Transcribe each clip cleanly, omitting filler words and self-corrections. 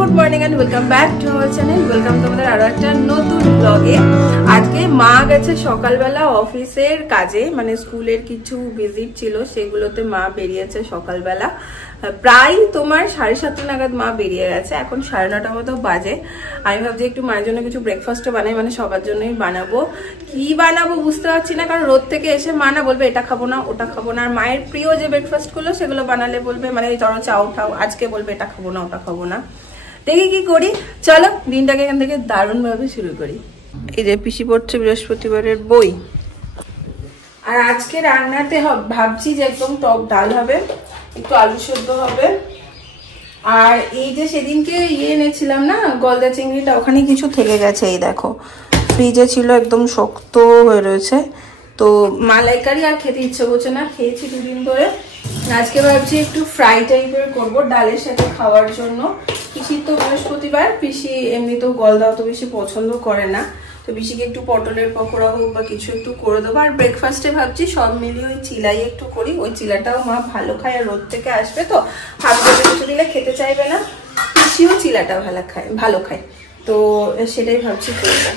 Good morning and welcome back to our channel. Welcome তোমাদের আরো একটা নতুন ব্লগে। আজকে মা গেছে সকালবেলা অফিসের কাজে, মানে স্কুলের কিছু ভিজিট ছিল, সেগুলোতে মা বেরিয়েছে সকালবেলা। প্রায় তোমার 7:30 নাগাদ মা বেরিয়ে গেছে, এখন 9:30 মতো বাজে। আমি ভাবছি একটু মায়ের জন্য কিছু ব্রেকফাস্টও বানাই, মানে সবার জন্যই বানাবো। কি বানাবো বুঝতে পারছি না, কারণ রোদ থেকে এসে মা না বলবে এটা খাবো না ওটা খাবো না, আর মায়ের প্রিয় যে ব্রেকফাস্ট গুলো সেগুলো বানালে বলবে মানে ধরো চাও খাও, আজকে বলবে এটা খাবো না ওটা খাবো না। দেখি কি করি, চলো দিনটাকে এখান থেকে দারুণ ভাবে শুরু করি। এই যে পিসি পড়ছে বৃহস্পতিবারের বই। আর আজকে রান্নাতে ভাবছি যে একদম টক ডাল হবে, একটু আলু সেদ্ধ হবে। আর এই যে সেদিনকে এনেছিলাম না গলদা চিংড়িটা, ওখানে কিছু থেকে গেছে, এই দেখো ফ্রিজে ছিল, একদম শক্ত হয়ে রয়েছে। তো মালাইকারি আর খেতে ইচ্ছে করছে না, খেয়েছি দুদিন ধরে। আজকে ভাবছি একটু ফ্রাই টাইপের করবো ডালের সাথে খাওয়ার জন্য। পিসির তো বৃহস্পতিবার, পিসি এমনিতেও গলদা অত বেশি পছন্দ করে না, তো পিসিকে একটু পটলের পকোড়া হোক বা কিছু একটু করে দেবো। আর ব্রেকফাস্টে ভাবছি সব মিলিয়ে ওই চিলাই একটু করি, ওই চিলাটাও মা ভালো খায়, আর রোদ থেকে আসবে তো হাত ধরে কিছু দিলে খেতে চাইবে না। পিসিও চিলাটা ভালো খায়, তো সেটাই ভাবছি করবো।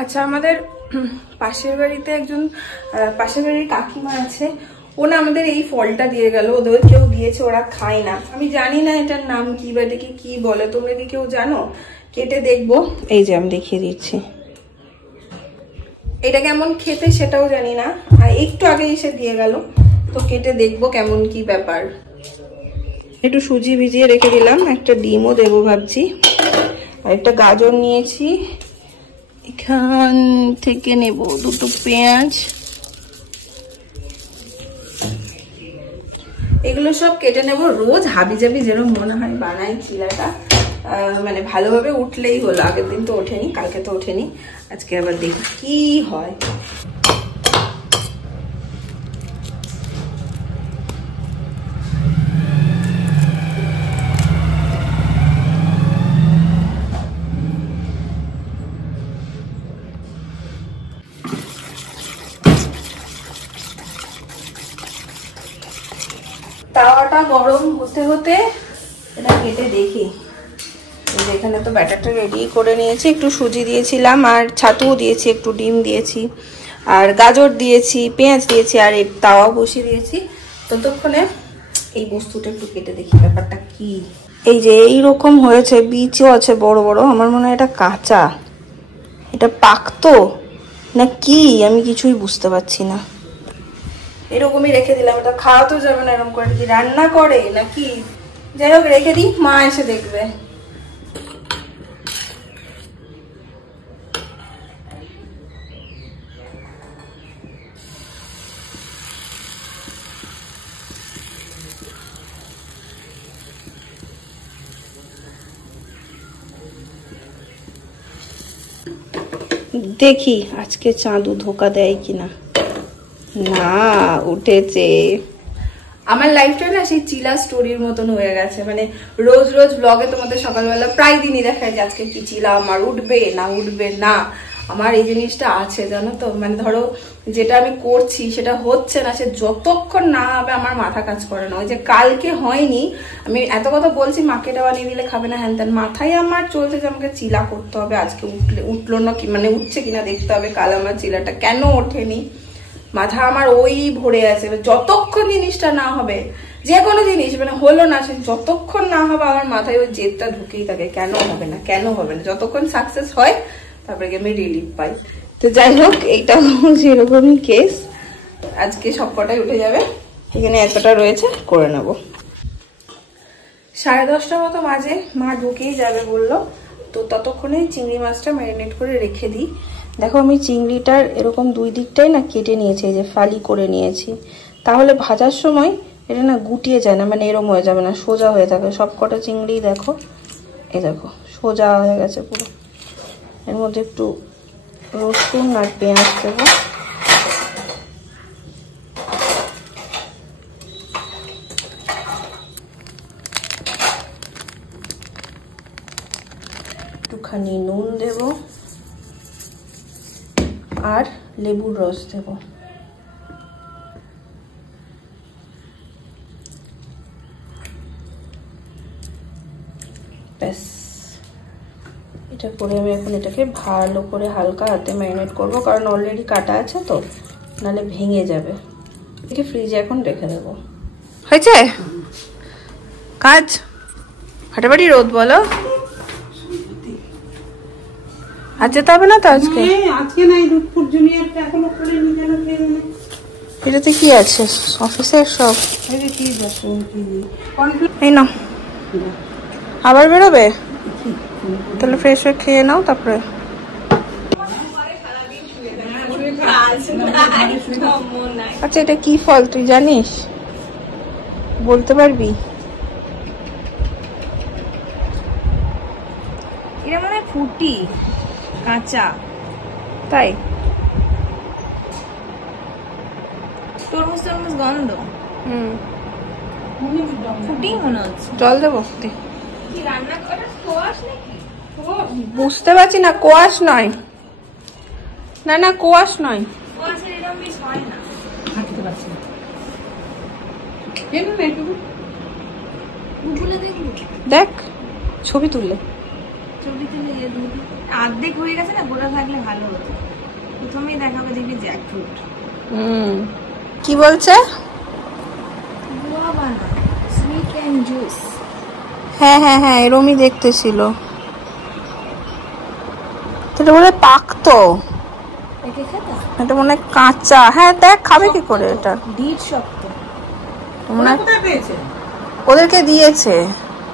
আচ্ছা, আমাদের পাশের বাড়িতে একজন পাশের বাড়ির কাকিমা আছে, ও না আমাদের এই ফলটা দিয়ে গেল, ওদের কেউ দিয়েছে, ওরা খায় না। আমি জানি না এটার নাম কি বা এটাকে কি বলে, তোমরা কি কেউ জানো? কেটে দেখবো, এই যে আমি দেখিয়ে দিচ্ছি। এটা কেমন খেতে সেটাও জানি না, আর একটু আগে এসে দিয়ে গেল, তো কেটে দেখবো কেমন কি ব্যাপার। একটু সুজি ভিজিয়ে রেখে দিলাম, একটা ডিমও দেবো ভাবছি, আর একটা গাজর নিয়েছি, এখান থেকে নেব দুটো পেঁয়াজ। এগুলো সব কেটে নেব। রোজ হাবি জাবি যেরকম মনে হয় বানাই চিলাটা, মানে ভালোভাবে উঠলেই হলো। আগের দিন তো ওঠেনি, কালকে তো ওঠেনি, আজকে আবার দেখি কি হয়। তাওয়াটা গরম হতে হতে এটা কেটে দেখি। এখানে তো ব্যাটারটা রেডি করে নিয়েছি, একটু সুজি দিয়েছিলাম, আর ছাতুও দিয়েছি, একটু ডিম দিয়েছি, আর গাজর দিয়েছি, পেঁয়াজ দিয়েছি, আর এই তাওয়া বসিয়ে দিয়েছি। ততক্ষণে এই বস্তুটা একটু কেটে দেখি ব্যাপারটা কি। এই যে এইরকম হয়েছে, বীজও আছে বড় বড়, আমার মনে হয় এটা কাঁচা, এটা পাকতো না কি আমি কিছুই বুঝতে পারছি না। এরকমই রেখে দিলাম, এটা খাওয়া তো যাবে না, এরকম করে কি রান্না করে নাকি? যাই হোক রেখে দিই, মা এসে দেখবে। দেখি আজকে চাঁদু ধোকা দেয় কিনা। না, উঠেছে। আমার লাইফটা না সেই চিলা স্টোরির মতন হয়ে গেছে, মানে রোজ রোজ ব্লগে তোমাদের সকালবেলা প্রায় দিনই দেখায় যে আজকে কি চিলা আমার উঠবে না উঠবে না। আমার এই জিনিসটা আছে জানো তো, মানে ধরো যেটা আমি করছি সেটা হচ্ছে না, সে যতক্ষণ না হবে আমার মাথা কাজ করে না। ওই যে কালকে হয়নি, আমি এত কথা বলছি মাকে এটা বানিয়ে দিলে খাবে না হ্যান ত্যান, মাথায় আমার চলছে যে আমাকে চিলা করতে হবে, আজকে উঠলো না কি, মানে উঠছে কিনা দেখতে হবে, কাল আমার চিলাটা কেন ওঠেনি, মাথা আমার ওই ভরে আছে। যতক্ষণ জিনিসটা না হবে, যে কোনো জিনিস মানে হলো না, সে যতক্ষণ না হবে আমার মাথায় ওই জেদটা ঢুকেই থাকে, কেন হবে না কেন হবে না। যতক্ষণ সাকসেস হয় তারপরে আমি রিলিফ পাই। তো যাই হোক, এইটা সেরকমই কেস, আজকে সবকটাই উঠে যাবে। এখানে এতটা রয়েছে, করে নেব। 10:30 মতো বাজে, মা ঢুকেই যাবে বললো, তো ততক্ষণে চিংড়ি মাছটা ম্যারিনেট করে রেখে দিই। দেখো আমি চিংড়িটার এরকম দুই দিকটাই না কেটে নিয়েছি, এই যে ফালি করে নিয়েছি, তাহলে ভাজার সময় এটা না গুটিয়ে যায় না, মানে এরকম হয়ে যাবে না, সোজা হয়ে থাকে। সব কটা চিংড়ি দেখো, এই দেখো সোজা হয়ে গেছে পুরো। এর মধ্যে একটু রসুন আর পেঁয়াজ দেবো, একটুখানি নুন দেব, আর লেবুর রস দেব। ব্যাস, এটা করে আমি এখন এটাকে ভালো করে হালকা হাতে ম্যারিনেট করব, কারণ অলরেডি কাটা আছে তো, নাহলে ভেঙে যাবে। এটাকে ফ্রিজে এখন রেখে দেবো। হয়েছে কাজ? ফাটাফাটি রোদ বলো। আজ যেতে হবে না তো আজকে? আজকে নাই, রূপপুর জুনিয়রটা এখনো করে নি যেন। এটাতে কি আছে? অফিসের সব। এই নাও, আবার বেরোবে? তাহলে ফ্রেশ হয়ে খেয়ে নাও তারপরে। আচ্ছা, এটা কি ফল তুই জানিস? বলতে পারবি? এটা মনে হয় ফুটি, কাঁচা। তাই? তরমুজ তরমুজ গন্ধ। ফুটি মনে হচ্ছে। জল দেবো? কি রান্না করা কোয়াশ নাকি? বুঝতে পারছি না, কোয়াশ নয়। না না, কোয়াশ নয়। কোয়াশের এরকম বেশ হয় না। হাঁটতে পারছি না। গুগলে দেখবো, দেখ ছবি তুললে। ছবি তুলে দুধ অর্ধেক হয়ে গেছে না, গোটা থাকলে ভালো হতো। প্রথমেই দেখাবো দেখবি জ্যাকফ্রুট। কি বলছে? গুয়াভানা সুইট অ্যান্ড জুস। হ্যাঁ হ্যাঁ হ্যাঁ, এরমই দেখতে ছিল। এটা মনে হয় পাকতো, একে খেতে এটা মনে হয় কাঁচা। হ্যাঁ দেখ, খাবে কি করে এটা? ডিট শক্ত। মনে হয় কোথায় পেয়েছে? ওদেরকে দিয়েছে।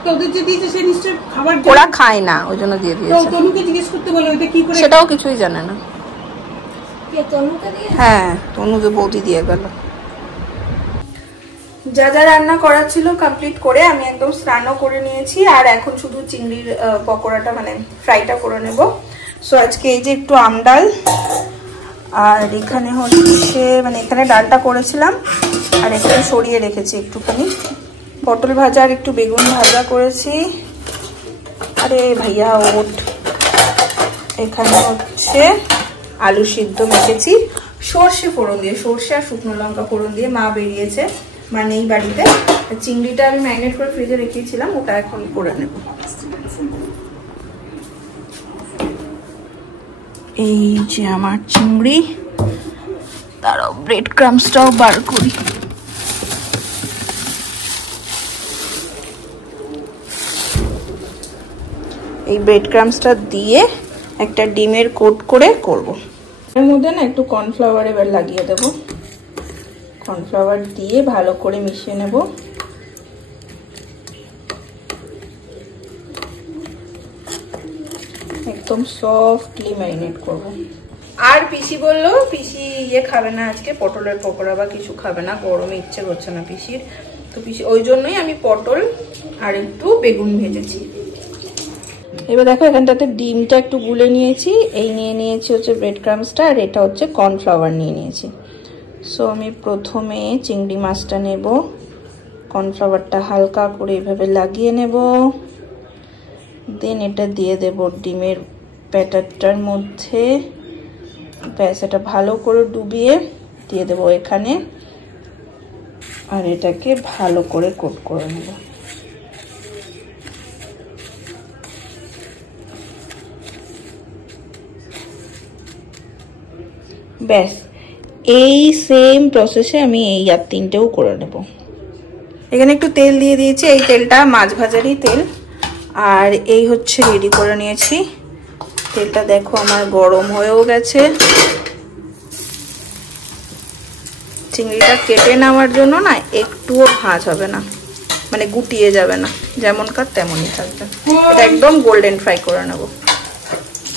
তোদের যে দিয়েছে সে নিশ্চয় খাবার ওরা খায় না, ওই জন্য দিয়ে তো দিয়েছে। তনুকে জিজ্ঞেস করতে বলো এটা কি করে। সেটাও কিছুই জানে না। কে তনুকে দিয়ে? হ্যাঁ, তনুকে বৌদি দিয়ে গেল। যা যা রান্না করার ছিল কমপ্লিট করে আমি একদম স্নানও করে নিয়েছি, আর এখন শুধু চিংড়ির পকোড়াটা মানে ফ্রাইটা করে নেব। সো আজকে এই যে একটু আম ডাল, আর এখানে হচ্ছে মানে এখানে ডালটা করেছিলাম, আর এখানে সরিয়ে রেখেছি একটুখানি পটল ভাজা, আর একটু বেগুন ভাজা করেছি। আরে ভাইয়া ওট। এখানে হচ্ছে আলু সিদ্ধ মেখেছি সর্ষে ফোড়ন দিয়ে, সর্ষে আর শুকনো লঙ্কা ফোড়ন দিয়ে। মা বেরিয়েছে, মানে এই বাড়িতে। চিংড়িটা আমি ম্যারিনেট করে ফ্রিজে রেখেছিলাম, ওটা এখন করে নেব। এই যে আমার চিংড়ি, তারও ব্রেড ক্রাম্সটাও বার করি। এই ব্রেড ক্রাম্সটা দিয়ে একটা ডিমের কোট করে করব। এর মধ্যে না একটু কর্নফ্লাওয়ার এবার লাগিয়ে দেব। কর্নফ্লাওয়ার দিয়ে ভালো করে মিশিয়ে নেব। একদম সফটলি ম্যারিনেট করব। আর পিসি বললো, পিসি খাবে না আজকে, পটলের পকোড়া বা কিছু খাবে না, গরমে ইচ্ছে করছে না পিসির। তো পিসি ওই জন্যই আমি পটল আর একটু বেগুন ভেজেছি। এবার দেখো এখানটাতে ডিমটা একটু গুলে নিয়েছি, এই নিয়ে নিয়েছি হচ্ছে ব্রেড ক্রাম্সটা, আর এটা হচ্ছে কর্নফ্লাওয়ার নিয়ে নিয়েছি। সো আমি প্রথমে চিংড়ি মাছটা নেব, কর্নফ্লাওয়ারটা হালকা করে এইভাবে লাগিয়ে নেব, দেন এটা দিয়ে দেব ডিমের ব্যাটারটার মধ্যে। ব্যাস, এটা ভালো করে ডুবিয়ে দিয়ে দেব এখানে, আর এটাকে ভালো করে কোট করে নেব। ব্যাস, এই সেম প্রসেসে আমি এই আর তিনটেও করে নেব। এখানে একটু তেল দিয়ে দিয়েছি, এই তেলটা মাছ ভাজারই তেল, আর এই হচ্ছে রেডি করে নিয়েছি। তেলটা দেখো আমার গরম হয়েও গেছে। চিংড়িটা কেটে নেওয়ার জন্য না একটুও ভাঁজ হবে না, মানে গুটিয়ে যাবে না, যেমনকার তেমনই থাকবে। এটা একদম গোল্ডেন ফ্রাই করে নেব।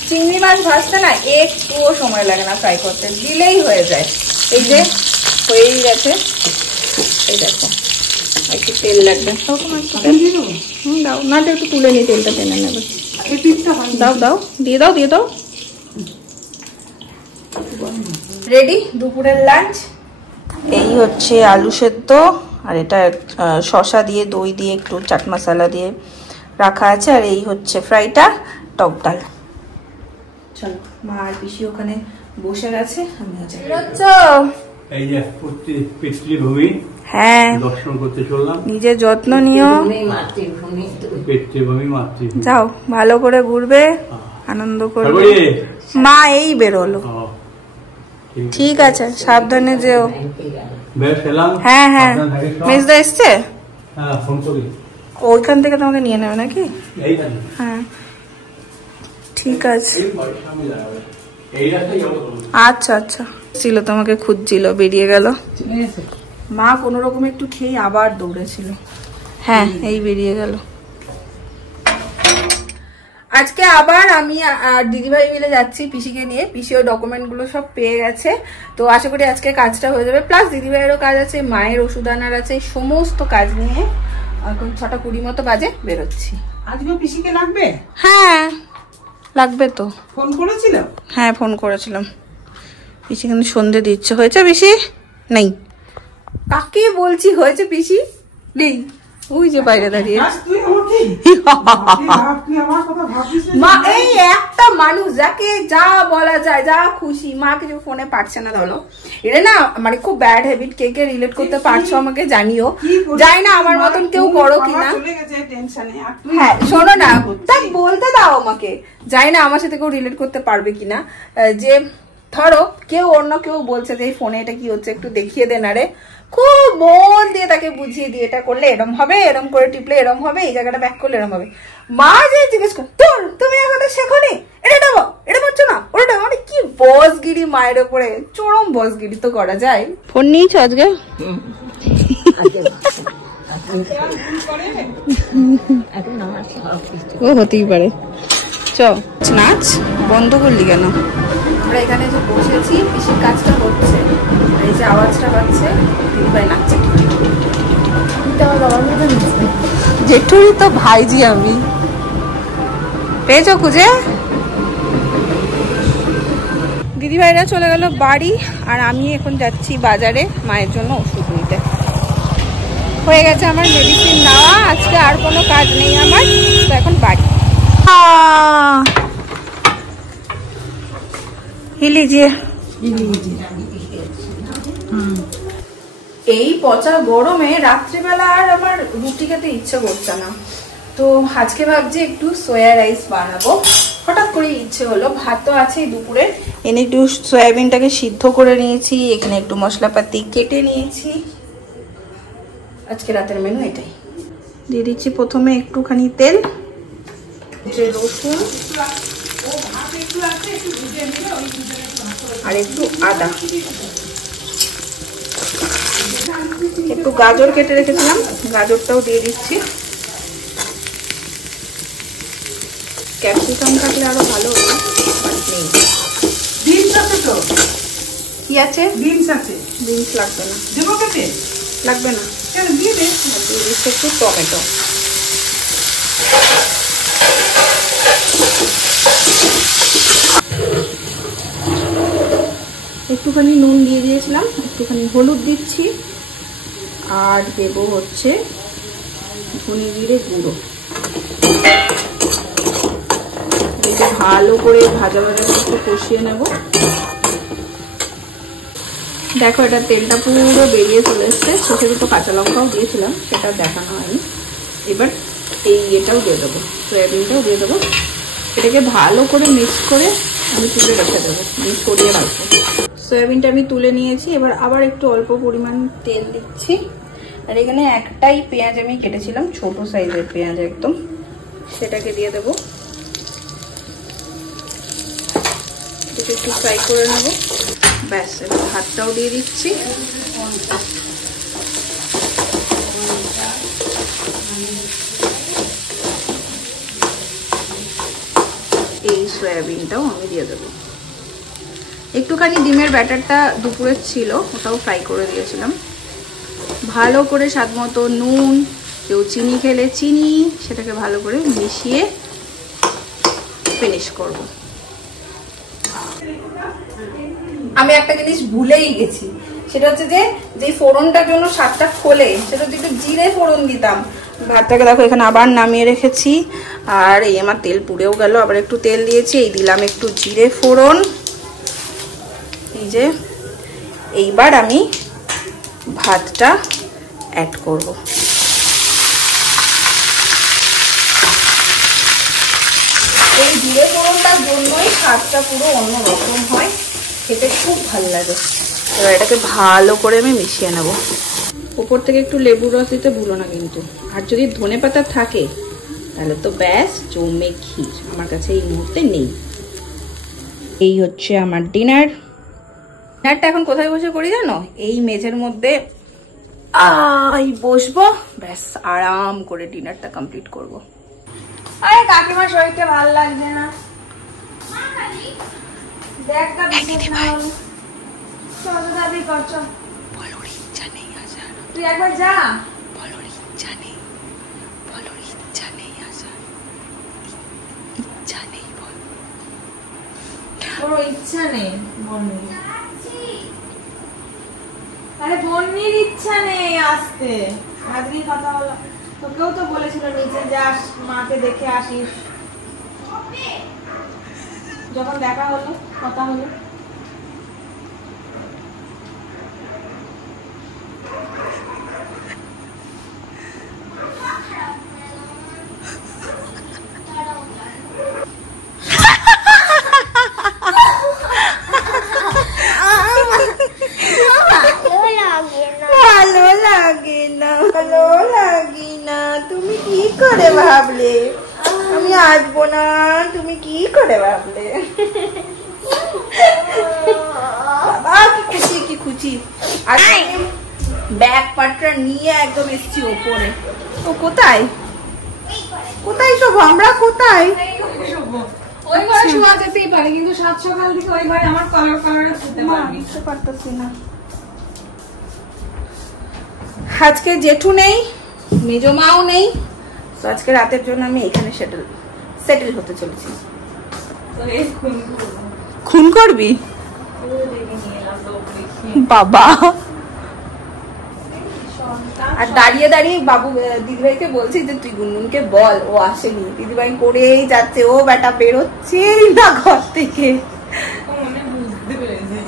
চিংড়ি মাছ ভাজতে না একটুও সময় লাগে না ফ্রাই করতে, দিলেই হয়ে যায়। এই যে হয়েই গেছে, এই দেখো একটু তেল লাগবে। দাও না, একটু তুলে নিই, তেলটা টেনে নেবে। দাও দাও, দিয়ে দাও, দিয়ে দাও। রেডি দুপুরের লাঞ্চ। এই হচ্ছে আলু সেদ্ধ, আর এটা শসা দিয়ে দই দিয়ে একটু চাট মশলা দিয়ে রাখা আছে, আর এই হচ্ছে ফ্রাইটা, টক ডাল। চলো, মা আর পিসি ওখানে বসে গেছে, আমি এই যে পিতৃভূমি হ্যাঁ দর্শন করতে চললাম। নিজের যত্ন নিও, পিতৃভূমি মাতৃভূমি। যাও ভালো করে ঘুরবে, আনন্দ করবে। মা এই বেরোলো। ঠিক আছে, সাবধানে যেও। হ্যাঁ হ্যাঁ, মেজদা এসছে, ওইখান থেকে তোমাকে নিয়ে নেবে নাকি? হ্যাঁ ঠিক আছে, আচ্ছা আচ্ছা। ছিল তোমাকে খুঁজছিল, বেরিয়ে গেল। মা কোনো রকম একটু খেয়ে আবার দৌড়েছিল। হ্যাঁ এই বেরিয়ে গেল। আজকে আবার আমি আর দিদিভাই মিলে যাচ্ছি পিসিকে নিয়ে। পিসি ওই ডকুমেন্ট গুলো সব পেয়ে গেছে, তো আশা করি আজকে কাজটা হয়ে যাবে। প্লাস দিদিভাইয়েরও কাজ আছে, মায়ের ওষুধ আনার আছে, সমস্ত কাজ নিয়ে এখন 6:20 মতো বাজে বেরোচ্ছি। আজকে পিসিকে লাগবে? হ্যাঁ লাগবে তো। ফোন করেছিল? হ্যাঁ ফোন করেছিলাম। পিসি কিন্তু সন্ধে দিচ্ছে। হয়েছে পিসি? নেই। কাকে বলছি হয়েছে পিসি? নেই, ওই যে বাইরে দাঁড়িয়ে। মা এই একটা মানুষ যাকে যা বলা যায়, যা খুশি, মা কিছু ফোনে পারছে না ধরো, এটা না মানে খুব ব্যাড হ্যাবিট। কে কে রিলেট করতে পারছো আমাকে জানিও। যাই না আমার মতন কেউ করো কিনা। হ্যাঁ শোনো না, তা বলতে দাও আমাকে। যাই না আমার সাথে কেউ রিলেট করতে পারবে কিনা, যে ধরো কেউ অন্য কেউ বলছে যে এই ফোনে এটা কি হচ্ছে একটু দেখিয়ে দে না রে, খুব মন দিয়ে তাকে বুঝিয়ে দিয়ে এটা করলে এরম হবে, এরম করে টিপলে এরম হবে, এই জায়গাটা ব্যাক করলে এরম হবে। মা যে জিজ্ঞেস কর তোর তুমি এখনো শেখোনি, এটা দেবো, এটা পারছো না, ওটা মানে কি বসগিরি মায়ের ওপরে, চরম বসগিরি তো করা যায়। ফোন নিয়েছো আজকে? ও হতেই পারে। চ নাচ বন্ধ করলি কেন? আমরা এখানে যে বসেছি, পিসির কাজটা হচ্ছে, এই যে আওয়াজটা পাচ্ছে, দিদিভাই নাচছে। জেঠুরি তো ভাইজি আমি। পেয়েছো খুঁজে? দিদিভাইরা চলে গেল বাড়ি, আর আমি এখন যাচ্ছি বাজারে মায়ের জন্য ওষুধ নিতে। হয়ে গেছে আমার মেডিসিন নেওয়া, আজকে আর কোনো কাজ নেই আমার, তো এখন বাড়ি। এই পচা গরমে রাত্রিবেলা আর আমার রুটি খেতে ইচ্ছে করছে না, তো আজকে ভাবছি একটু সোয়া রাইস বানাবো। হঠাৎ করে ইচ্ছে হলো। ভাত তো আছেই দুপুরে, এনে একটু সয়াবিনটাকে সিদ্ধ করে নিয়েছি, এখানে একটু মশলাপাতি কেটে নিয়েছি। আজকে রাতের মেনু এটাই। দিয়ে দিচ্ছি প্রথমে একটুখানি তেল, রসুন আর একটু আদা, একটু গাজর কেটে রেখেছিলাম, গাজরটাও দিয়ে দিচ্ছি। ক্যাপসিকাম থাকলে আরো ভালো হতো, বিনস আছে তো? কি আছে? বিনস আছে। বিনস লাগবে না। দেবো কেটে? লাগবে না, দিয়ে দে। দিয়ে দিচ্ছি একটু টমেটো। একটুখানি নুন দিয়ে দিয়েছিলাম, একটুখানি হলুদ দিচ্ছি, আর দেবো হচ্ছে ধনে জিরে গুঁড়ো। ভালো করে ভাজা ভাজা একটু কষিয়ে নেব। দেখো এটা তেলটা পুরো বেরিয়ে চলে এসছে, ছোটো ছোটো কাঁচা লঙ্কাও দিয়েছিলাম, সেটা দেখানো হয়নি। এবার এই এটাও দিয়ে দেবো, সয়াবিনটাও দিয়ে দেবো। এটাকে ভালো করে মিক্স করে আমি তুলে রেখে দেবো, মিক্স করিয়ে রাখবো। সয়াবিনটা আমি তুলে নিয়েছি, এবার আবার একটু অল্প পরিমাণ তেল দিচ্ছি। আর এখানে একটাই পেঁয়াজ আমি কেটেছিলাম, ছোট সাইজের পেঁয়াজ একদম, সেটাকে দিয়ে দেবো। একটু ফ্রাই করে নেবো। ব্যাস, এবার ভাতটাও দিয়ে দিচ্ছি। এই সয়াবিনটাও আমি দিয়ে দেবো। একটুখানি ডিমের ব্যাটারটা দুপুরের ছিল, ওটাও ফ্রাই করে দিয়েছিলাম। ভালো করে স্বাদ মতো নুন, কেউ চিনি খেলে চিনি, সেটাকে ভালো করে মিশিয়ে ফিনিশ করব। আমি একটা জিনিস ভুলেই গেছি, সেটা হচ্ছে যে ফোড়নটার জন্য স্বাদটা খোলে, সেটা হচ্ছে একটু জিরে ফোড়ন দিতাম। ভাতটাকে দেখো এখানে আবার নামিয়ে রেখেছি, আর এই আমার তেল পুড়েও গেল, আবার একটু তেল দিয়েছি, এই দিলাম একটু জিরে ফোড়ন। এই যে এইবার আমি ভাতটা অ্যাড করব। এই জিরে ফোড়নটার জন্যই স্বাদটা পুরো অন্যরকম হয়, খেতে খুব ভালো লাগে। এবার এটাকে ভালো করে আমি মিশিয়ে নেব। উপর থেকে একটু লেবুর রস দিতে ভুলো না কিন্তু। আর যদি ধনেপাতা থাকে তাহলে তো ব্যাস জমে ক্ষীর। আমার কাছে এই মুহূর্তে নেই। এই হচ্ছে আমার ডিনারটা এখন কোথায় বসে করি জানো? এই মেঝের মধ্যে বসবো, ব্যাস আরাম করে ডিনারটা কমপ্লিট করব। আরে কাকিমার শরীরটা ভালো লাগছে না, দেখ না বিশেষ না হলো চলো দাদি কর। বলোর ইচ্ছা নেই আসার, তুই একবার যা। বলোর ইচ্ছা নেই, বলোর ইচ্ছা নেই আসার, ইচ্ছা নেই বল। ওর ইচ্ছা নেই বন্নির, আরে বন্নির ইচ্ছা নেই আসতে। আজকেই কথা হলো, তোকেও তো বলেছিল নিচে যাস, মাকে দেখে আসিস। যখন দেখা হলো, কথা হলো, ভালো লাগে না, ভালো লাগে না। তুমি কি করে ভাবলে আমি আসবো না? তুমি কি করে ভাবলে? বাবা কি খুশি, কি খুশি। আর ব্যাগ পাটটা নিয়ে একদম এসছি ওপরে। ও কোথায় কোথায় সব? আমরা কোথায়? ওই ঘরে শোয়া যেতেই পারে, কিন্তু সাত সকাল থেকে ওই ঘরে আমার কলার কলারে শুতে পারবি। বুঝতে পারতেছি না। আজকে জেঠু নেই, মেজো মাও নেই, তো আজকে রাতের জন্য আমি এখানে সেটেল হতে চলেছি। খুন করবি বাবা? আর দাঁড়িয়ে দাঁড়িয়ে বাবু দিদিভাইকে বলছি যে তুই গুনগুনকে বল ও আসেনি। দিদিভাই করেই যাচ্ছে, ও বেটা বেরোচ্ছেই না ঘর থেকে।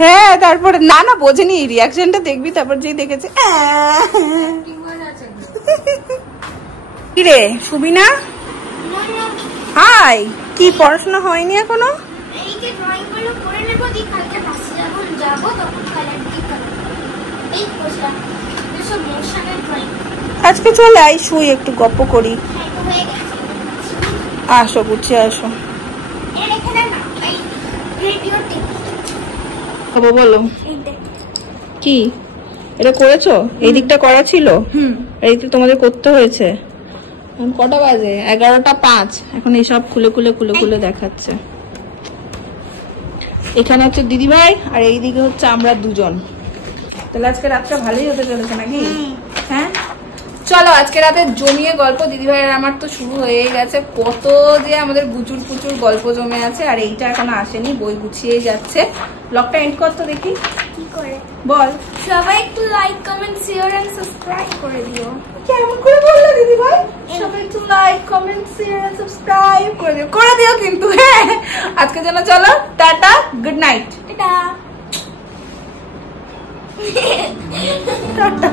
হ্যাঁ, তারপরে না না বোঝেনি, রিয়াকশনটা দেখবি তারপর যেই দেখেছে। কিরে সুবিনা, হাই, কি পড়াশোনা হয়নি এখনো? এই যে ড্রয়িং গুলো করে নেব, দি কালকে বাসে যাব তখন কালার দি করব। এই বসলাম এসব মোশনের ড্রয়িং। আজকে চলে আই, শুই একটু গল্প করি। হ্যাঁ, তো হয়ে গেছে। আসো বুঝছি, আসো। এর এখানে না এই রেডিও টিভি। খবর বলো। এই দেখ কি এটা করেছো? এই দিকটা করা ছিল, এই তো তোমাদের করতে হয়েছে। এখন কটা বাজে? 11:05। এখন এসব খুলে খুলে খুলে খুলে দেখাচ্ছে। এখানে হচ্ছে দিদিভাই আর এইদিকে হচ্ছে আমরা দুজন। তাহলে আজকে রাতটা ভালোই হতে চলেছে নাকি? হ্যাঁ চলো আজকে রাতে জমিয়ে গল্প। দিদিভাই আর আমার তো শুরু হয়ে গেছে, কত যে আমাদের গুচুর পুচুর গল্প জমে আছে। আর এইটা এখনো আসেনি, বই গুছিয়েই যাচ্ছে। ব্লগটা এন্ড করতো দেখি কি করে বল। সবাই একটু like comment share and subscribe করে দিও। কেমন করে বললে দিদিভাই? সবাই একটু like comment share and subscribe করে দিও কিন্তু। হ্যাঁ আজকের জন্য চলো, টাটা, গুড নাইট। টাটা। টাটা।